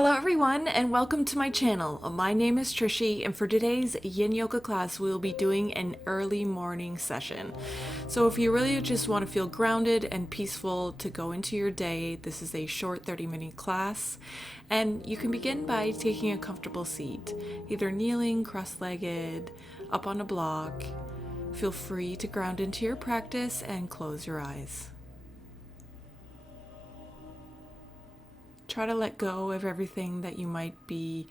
Hello everyone and welcome to my channel. My name is Trishy and for today's yin yoga class we'll be doing an early morning session. So if you really just want to feel grounded and peaceful to go into your day, this is a short 30-minute class and you can begin by taking a comfortable seat, either kneeling, cross-legged, up on a block. Feel free to ground into your practice and close your eyes. Try to let go of everything that you might be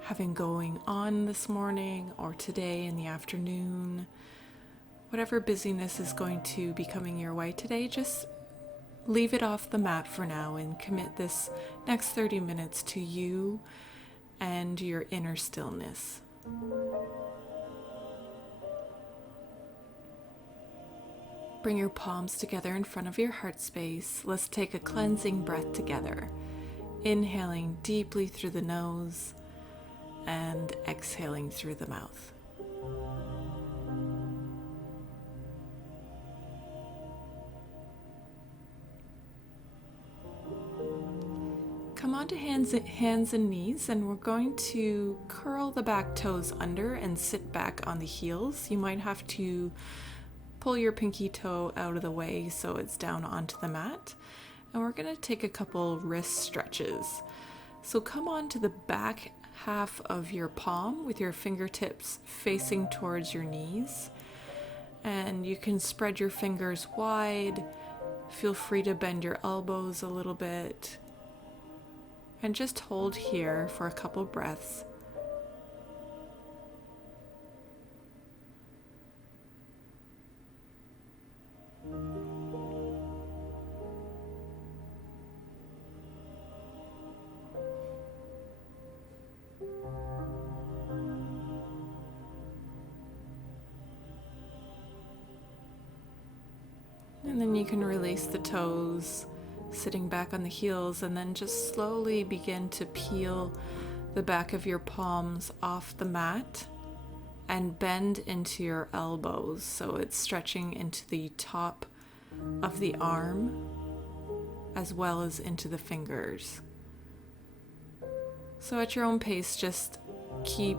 having going on this morning or today in the afternoon. Whatever busyness is going to be coming your way today, just leave it off the mat for now and commit this next 30 minutes to you and your inner stillness. Bring your palms together in front of your heart space. Let's take a cleansing breath together. Inhaling deeply through the nose and exhaling through the mouth. Come onto hands and knees, and we're going to curl the back toes under and sit back on the heels. You might have to pull your pinky toe out of the way so it's down onto the mat. And we're going to take a couple wrist stretches. So come on to the back half of your palm with your fingertips facing towards your knees. And you can spread your fingers wide. Feel free to bend your elbows a little bit. And just hold here for a couple breaths. And then you can release the toes, sitting back on the heels, and then just slowly begin to peel the back of your palms off the mat and bend into your elbows so it's stretching into the top of the arm as well as into the fingers. So at your own pace, just keep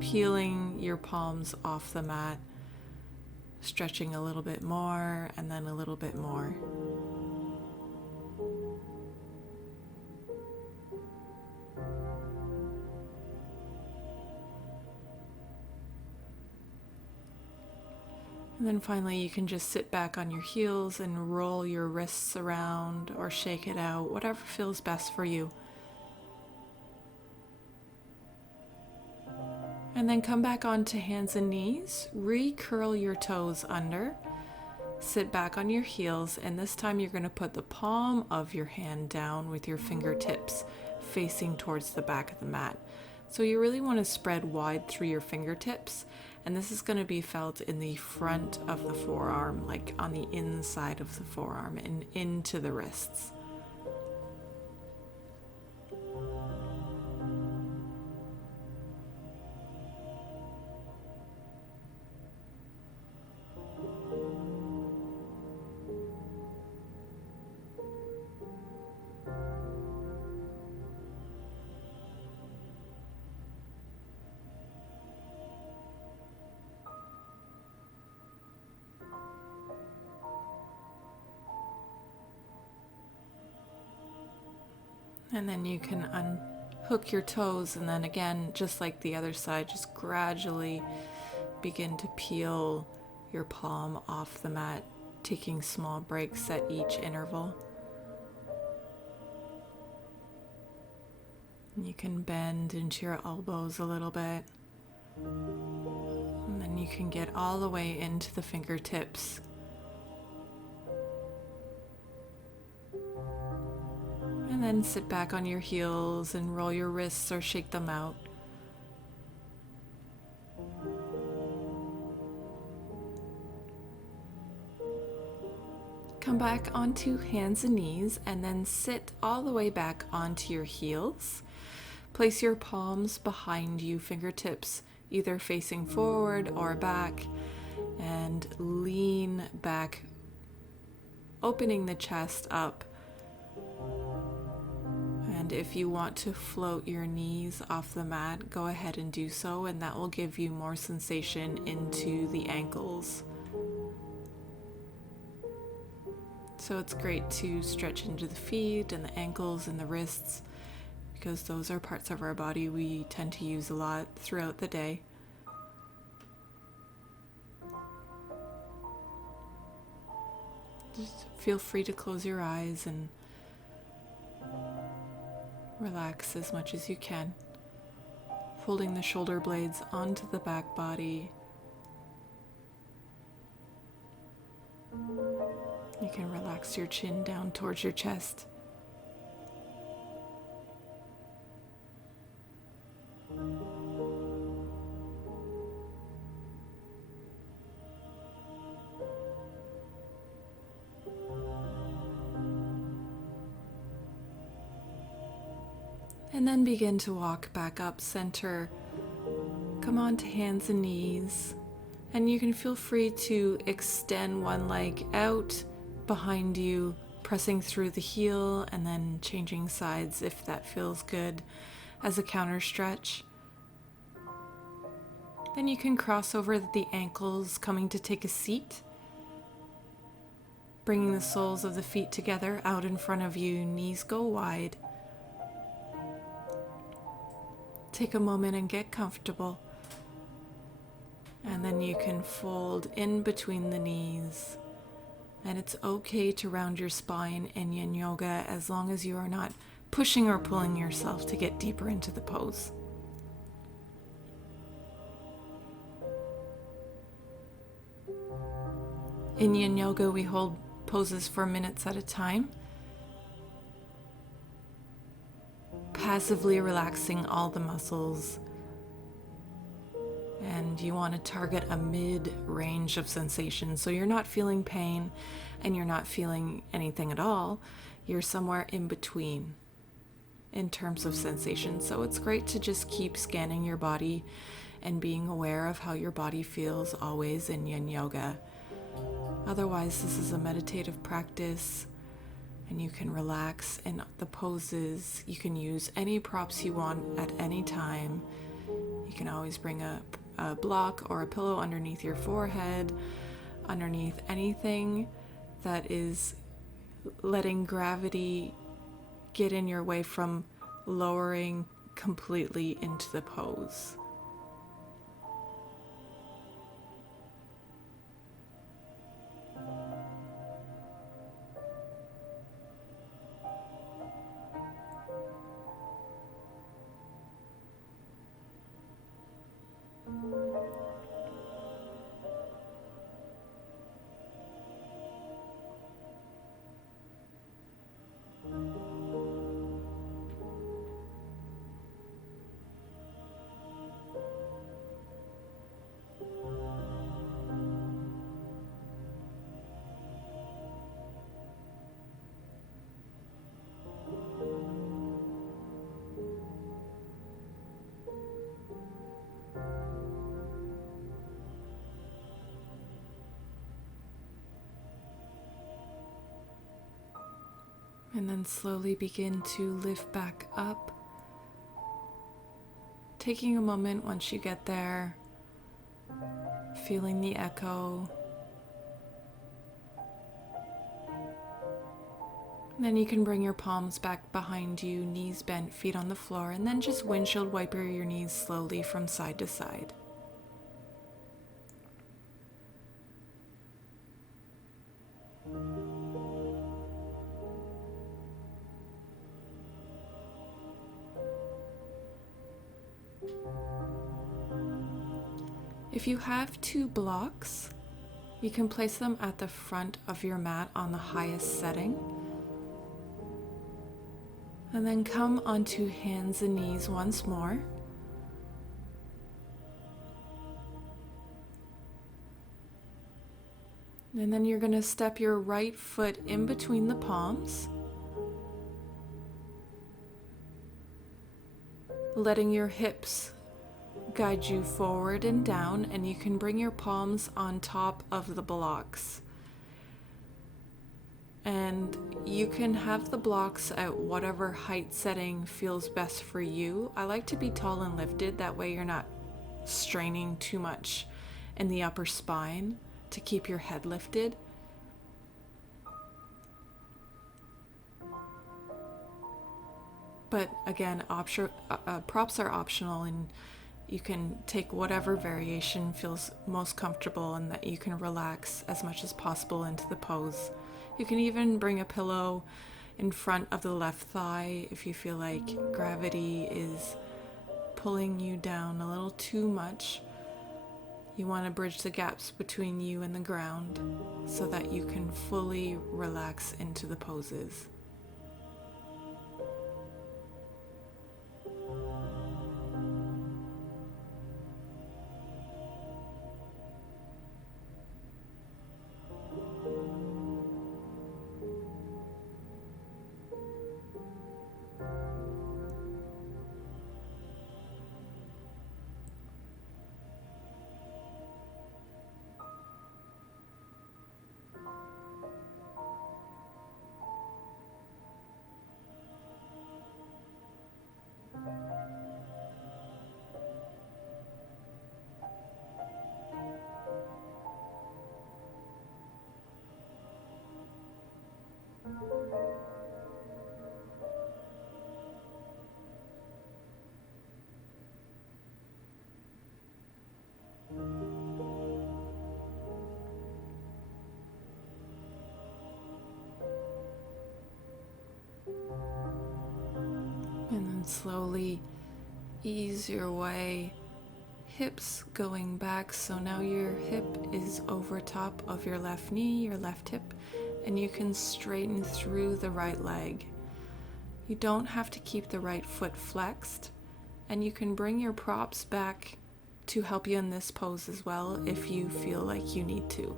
peeling your palms off the mat, stretching a little bit more and then a little bit more. And then finally you can just sit back on your heels and roll your wrists around or shake it out, whatever feels best for you. And then come back onto hands and knees, re-curl your toes under, sit back on your heels, and this time you're going to put the palm of your hand down with your fingertips facing towards the back of the mat. So you really want to spread wide through your fingertips, and this is going to be felt in the front of the forearm, like on the inside of the forearm and into the wrists. And then you can unhook your toes, and then again, just like the other side, just gradually begin to peel your palm off the mat, taking small breaks at each interval. And you can bend into your elbows a little bit. And then you can get all the way into the fingertips. And then sit back on your heels and roll your wrists or shake them out. Come back onto hands and knees and then sit all the way back onto your heels. Place your palms behind you, fingertips either facing forward or back, and lean back, opening the chest up And if you want to float your knees off the mat, go ahead and do so, and that will give you more sensation into the ankles. So it's great to stretch into the feet and the ankles and the wrists, because those are parts of our body we tend to use a lot throughout the day. Just feel free to close your eyes and relax as much as you can, folding the shoulder blades onto the back body. You can relax your chin down towards your chest. And then begin to walk back up center. Come on to hands and knees. And you can feel free to extend one leg out behind you, pressing through the heel and then changing sides if that feels good as a counter stretch. Then you can cross over the ankles, coming to take a seat. Bringing the soles of the feet together out in front of you, knees go wide. Take a moment and get comfortable. And then you can fold in between the knees. And it's okay to round your spine in yin yoga as long as you are not pushing or pulling yourself to get deeper into the pose. In yin yoga, we hold poses for minutes at a time, passively relaxing all the muscles. And you want to target a mid-range of sensation. So you're not feeling pain and you're not feeling anything at all. You're somewhere in between in terms of sensation. So it's great to just keep scanning your body and being aware of how your body feels always in yin yoga. Otherwise, this is a meditative practice and you can relax in the poses. You can use any props you want at any time. You can always bring a block or a pillow underneath your forehead, underneath anything that is letting gravity get in your way from lowering completely into the pose. And then slowly begin to lift back up. Taking a moment once you get there, feeling the echo. And then you can bring your palms back behind you, knees bent, feet on the floor, and then just windshield wiper your knees slowly from side to side. If you have two blocks, you can place them at the front of your mat on the highest setting. And then come onto hands and knees once more. And then you're going to step your right foot in between the palms, letting your hips guide you forward and down, and you can bring your palms on top of the blocks. And you can have the blocks at whatever height setting feels best for you. I like to be tall and lifted, that way you're not straining too much in the upper spine to keep your head lifted. But again, props are optional, and you can take whatever variation feels most comfortable and that you can relax as much as possible into the pose. You can even bring a pillow in front of the left thigh if you feel like gravity is pulling you down a little too much. You want to bridge the gaps between you and the ground so that you can fully relax into the poses. And then slowly ease your way, hips going back. So now your hip is over top of your left knee, your left hip, and you can straighten through the right leg. You don't have to keep the right foot flexed, and you can bring your props back to help you in this pose as well if you feel like you need to.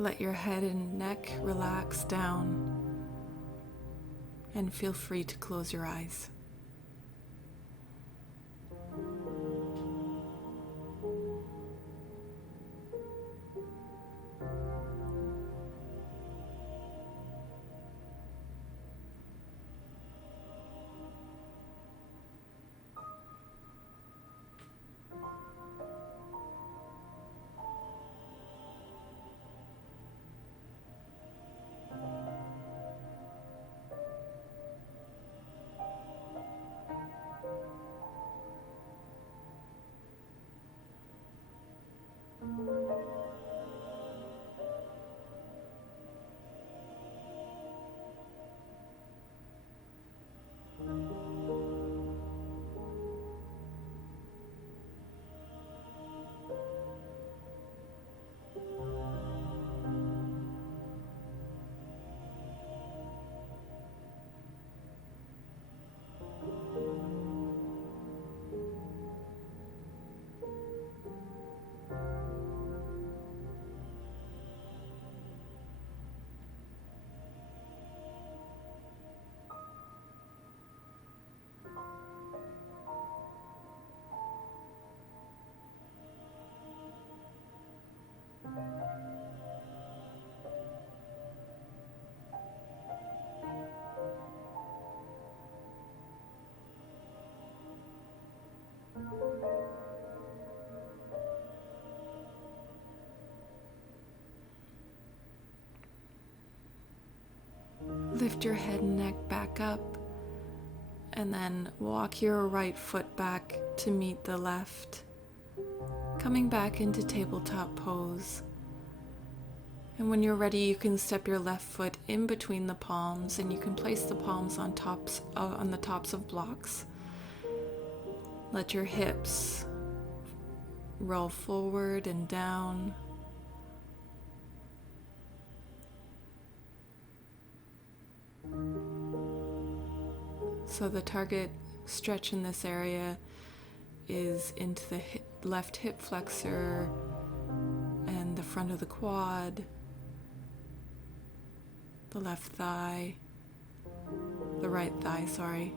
Let your head and neck relax down, and feel free to close your eyes. Lift your head and neck back up, and then walk your right foot back to meet the left, coming back into tabletop pose. And when you're ready, you can step your left foot in between the palms, and you can place the palms on the tops of blocks. Let your hips roll forward and down. So the target stretch in this area is into the left hip flexor and the front of the quad, the left thigh, the right thigh, sorry.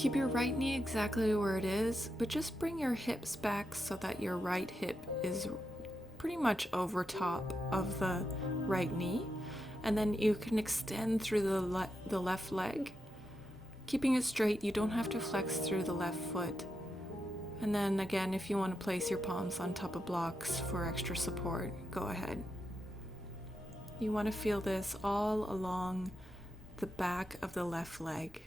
Keep your right knee exactly where it is, but just bring your hips back so that your right hip is pretty much over top of the right knee. And then you can extend through the left leg. Keeping it straight, you don't have to flex through the left foot. And then again, if you want to place your palms on top of blocks for extra support, go ahead. You want to feel this all along the back of the left leg.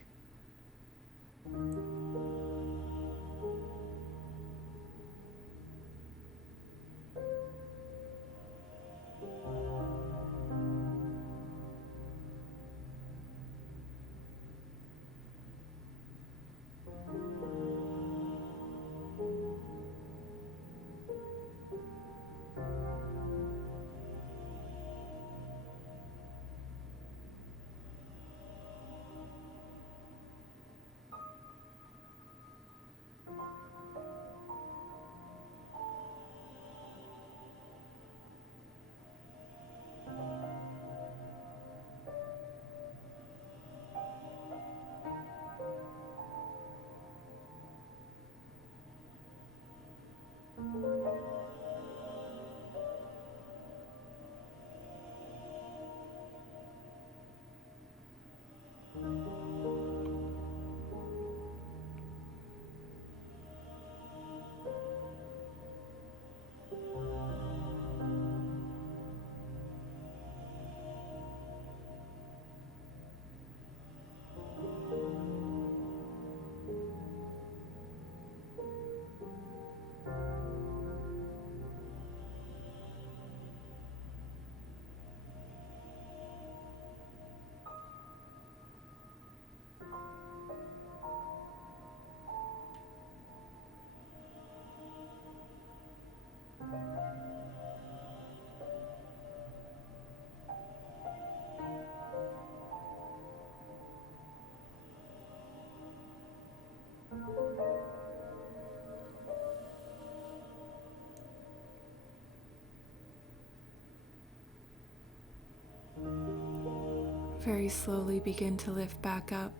Very slowly begin to lift back up.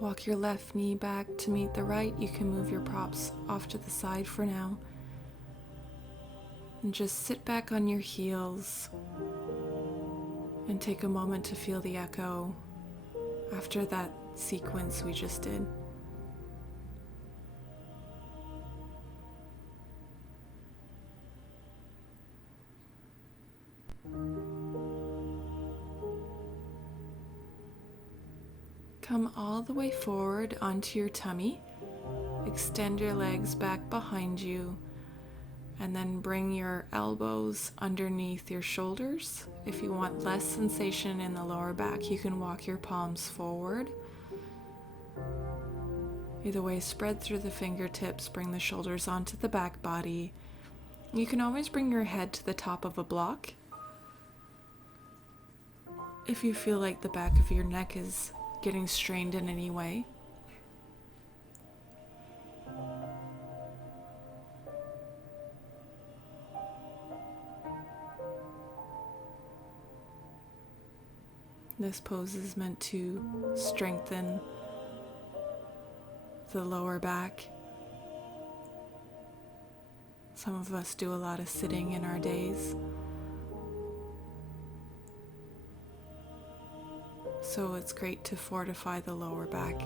Walk your left knee back to meet the right. You can move your props off to the side for now. And just sit back on your heels and take a moment to feel the echo after that sequence we just did. Come all the way forward onto your tummy. Extend your legs back behind you, and then bring your elbows underneath your shoulders. If you want less sensation in the lower back, you can walk your palms forward. Either way, spread through the fingertips, bring the shoulders onto the back body. You can always bring your head to the top of a block if you feel like the back of your neck is getting strained in any way. This pose is meant to strengthen the lower back. Some of us do a lot of sitting in our days, so it's great to fortify the lower back.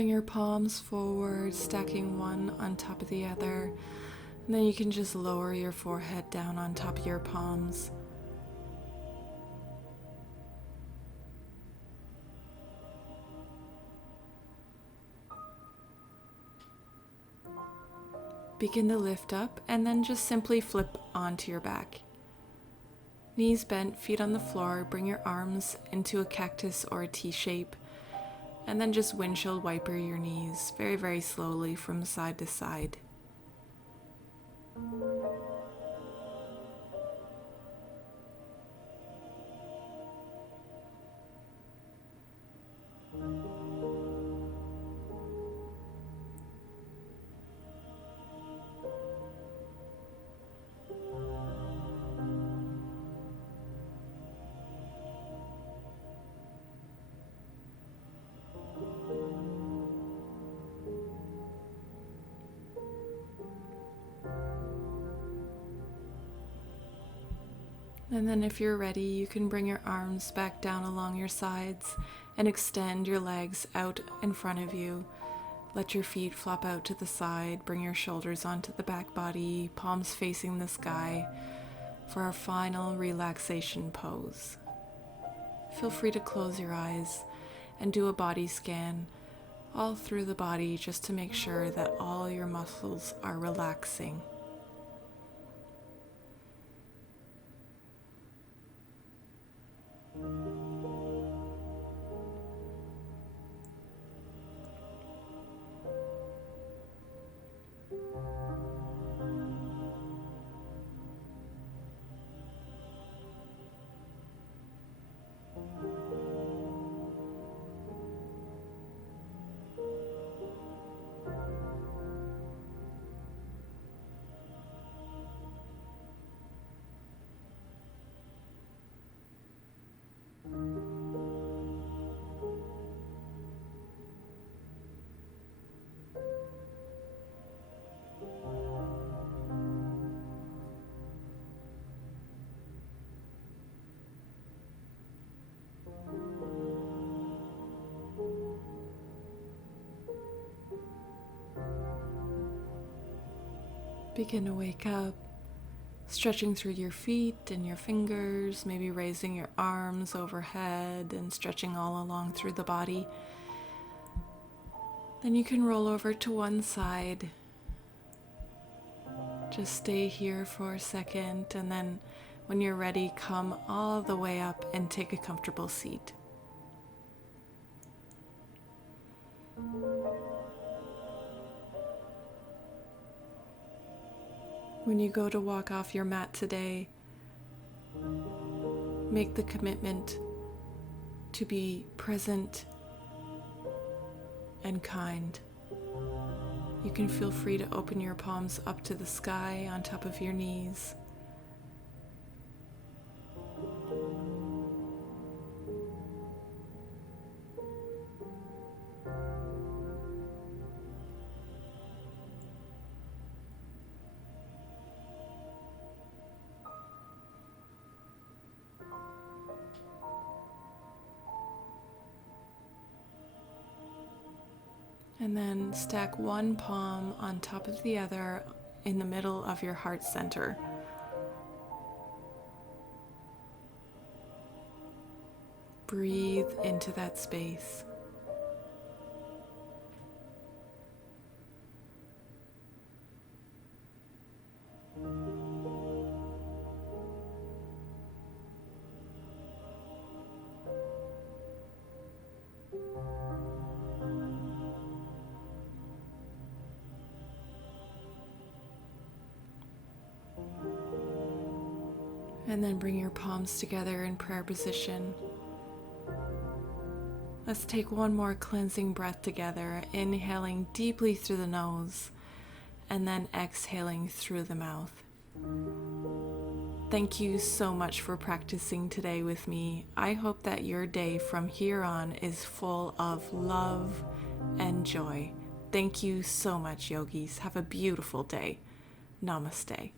bring your palms forward, stacking one on top of the other. And then you can just lower your forehead down on top of your palms. Begin to lift up and then just simply flip onto your back. Knees bent, feet on the floor, bring your arms into a cactus or a T shape, and then just windshield wiper your knees very, very slowly from side to side. And then if you're ready, you can bring your arms back down along your sides and extend your legs out in front of you. Let your feet flop out to the side, bring your shoulders onto the back body, palms facing the sky for our final relaxation pose. Feel free to close your eyes and do a body scan all through the body just to make sure that all your muscles are relaxing. Begin to wake up, stretching through your feet and your fingers, maybe raising your arms overhead and stretching all along through the body. Then you can roll over to one side. Just stay here for a second, and then when you're ready, come all the way up and take a comfortable seat. When you go to walk off your mat today, make the commitment to be present and kind. You can feel free to open your palms up to the sky on top of your knees. And then stack one palm on top of the other in the middle of your heart center. Breathe into that space. And then bring your palms together in prayer position. Let's take one more cleansing breath together, inhaling deeply through the nose and then exhaling through the mouth. Thank you so much for practicing today with me. I hope that your day from here on is full of love and joy. Thank you so much, yogis. Have a beautiful day. Namaste.